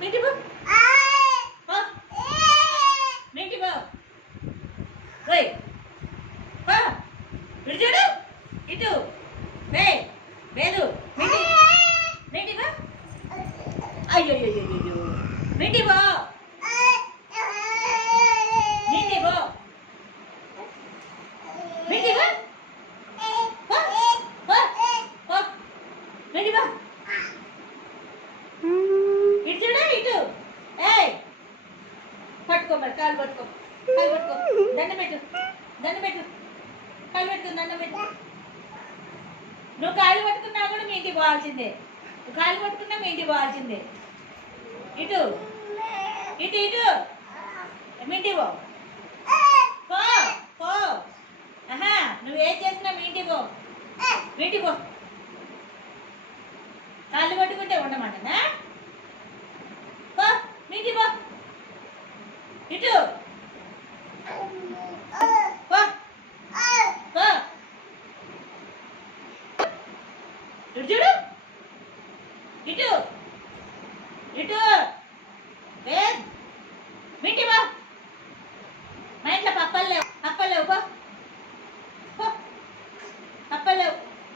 మీటి పో మీటి పో ఓయ్ పో ఇటు చూడు ఇటు వేలు మీటి మీటి పో అయ్యో మీటి పో మీటి పో మీటి పో మీటి పో ఇటు చూడు ఇటు ఏయ్ పట్టుకో మరి కాలు పట్టుకో దండం పెట్టు కాలు పెట్టుకో దండం పెట్టు నువ్వు కాలు పట్టుకున్నా కూడా మీ ఇంటికి పోవాల్సిందే నువ్వు కాలు పట్టుకున్నా మీ ఇంటికి పోవాల్సిందే ఇటు ఇటు ఇటు మీ ఇంటికి పో పో ఆహా నువ్వేం చేసినా మీ ఇంటికి పో మీ ఇంటికి పో కాళ్ళు పట్టుకుంటే ఉండమంటనా పో మీ ఇంటికి పో ఇటు పో పో ఇటు చూడు ఇటు ఇటు